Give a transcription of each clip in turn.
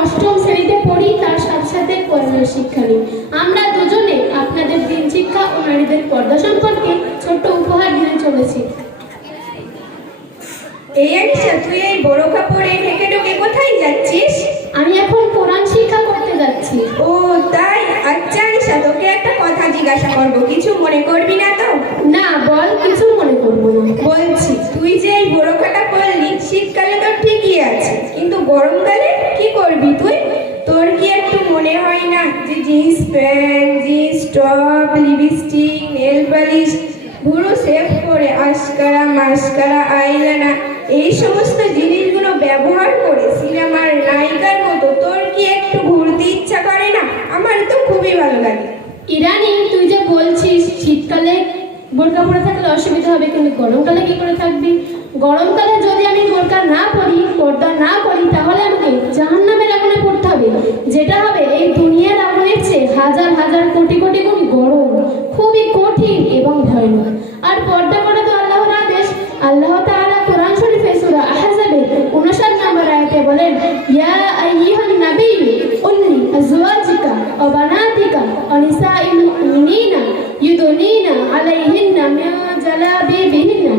অষ্টম শ্রেণীতে পড়ি, তার সাথে সাথে শিক্ষা নিই আমরা দুজনে আপনাদের দিন শিক্ষা ও নারীদের পর্দা সম্পর্কে ছোট্ট উপহার দিতে চলেছি। এই আনিশা, তুই এই বড় কাপড়ে ঢেকে ঢুকে কোথায় যাচ্ছিস আমি এখন কোরআন শিক্ষা করতে যাচ্ছি ও তাই আচ্ছা আনিশা তোকে একটা কথা জিজ্ঞাসা করব কিছু মনে করবি না তো? না বল কিছু মনে করব না। বলছি তুই যে এই বোরখাটা পরলি শীতকালে তো ঠিকই আছে কিন্তু গরমকালে কি করবি তুই? তোর কি একটু মনে হয় না যে jeans pant jeans top lipstick nail polish পুরো সেভ করে আশকারা মাস্কারা আইলানা এই সমস্ত জিনিসগুলো ব্যবহার করে সিনেমার নায়িকার মতো তোর কি একটু ঘুরতে ইচ্ছা করে না আমার তো খুবই ভালো লাগে ইরানি তুই যে বলছিস, শীতকালে বোরকা পরে থাকলে অসুবিধা হবে কিন্তু গরমকালে কি করে থাকবি? গরমকালে যদি আমি বোরকা না পরি, পর্দা না করি, তাহলে আমাকে জাহান্নামের আগুনে পড়তে হবে। যেটা হবে, এই দুনিয়ার আগুনের চেয়ে হাজার হাজার কোটি কোটি গুণ গরম, খুবই কঠিন এবং ভয়ানক। আর পর্দা করা তো আল্লাহর আদেশ। আল্লাহ তাআলা কোরআন শরীফে সূরা আহজাবে 59 নম্বর আয়াতে বলেন, ইয়া ইউদনিনা আলাইহিন্না মিন জালাবিবিহিন্না।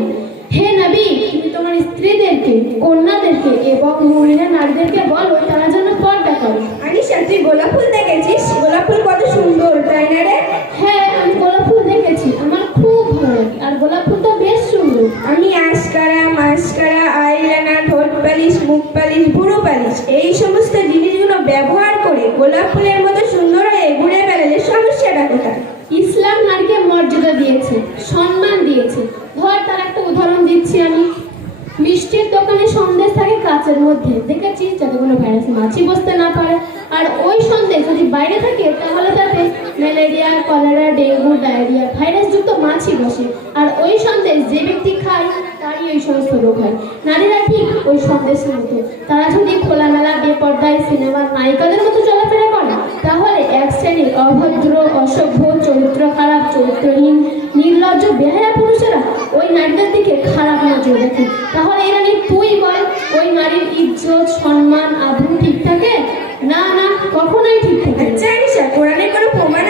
হে নবী তুমি তোমার স্ত্রীদেরকে কন্যাদেরকে এবং মুমিনা নারীদেরকে বলো তারা যেন পর্দা করে। আনিশা তুই গোলাপ ফুল দেখেছিস? গোলাপ ফুল কত সুন্দর তাই না রে? হ্যাঁ আমি গোলাপ ফুল দেখেছি আমার খুব ভালো লাগে আর গোলাপ ফুল তো বেশ সুন্দর। আমি আশকারা মাস্কারা আইলানা ঠোঁট পালিশ মুখ পালিশ ভুরু পালিশ এই সমস্ত জিনিসগুলো ব্যবহার করে গোলাপ ফুলের মতো সুন্দর হয়ে ঘুরে বেড়ালে সমস্যাটা কোথায়? ইসলাম নারীকে মর্যাদা দিয়েছে, সম্মান দিয়েছে। ধর তার একটা উদাহরণ দিচ্ছি আমি। মিষ্টির দোকানে সন্দেশ থাকে কাচের মধ্যে। দেখেছিস? যাতে কোনো ভাইরাস মাছি বসতে না পারে। আর ওই সন্দেশ যদি বাইরে থাকে, তাহলে তাতে ম্যালেরিয়া, কলেরা, ডেঙ্গু, ডায়রিয়া, ভাইরাসযুক্ত মাছি বসে। আর ওই সন্দেশ যে ব্যক্তি খায়, তারই ওই সমস্ত রোগ হয়। নারীরা ঠিক ওই সন্দেশের মতো। তারা যদি খোলামেলা, বেপর্দায়, সিনেমার নায়িকাদের মতো চলাফেরা করে, তাহলে এক শ্রেণির অভদ্র, অসভ্য নজর দেখে তাহলে এরানি তুই বল, ওই নারীর ইজ্জত, সম্মান, আদর ঠিক থাকে? না না, কখনোই ঠিক থাকে জানিস কোরআনে আনিশা কোরআনের কোনো প্রমাণ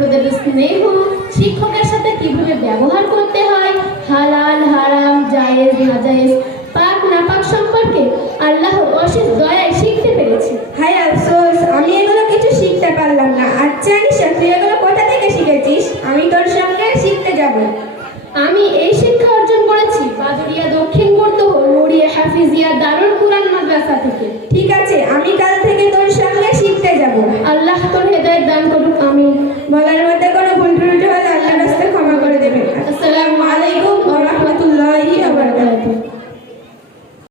ছোটদের স্নেহ শিক্ষকের সাথে কীভাবে ব্যবহার করতে হয়? হালাল হারাম জায়েজ না জায়েজ পাক না পাক সম্পর্কে আল্লাহ অশেষ দয়ায় শিখতে পেরেছি। হাই আফসোস আমি এগুলো কিছু শিখতে পারলাম না। আর জানিস তুই এগুলো কোথা থেকে শিখেছিস? আমি তোর সঙ্গে শিখতে যাব। আমি এই শিক্ষা অর্জন করেছি বাদুরিয়া দক্ষিণ গুরদহ নড়িয়া হাফিজিয়া দারুল কুরআন মাদ্রাসা থেকে। ঠিক আছে আমি কাল থেকে তোর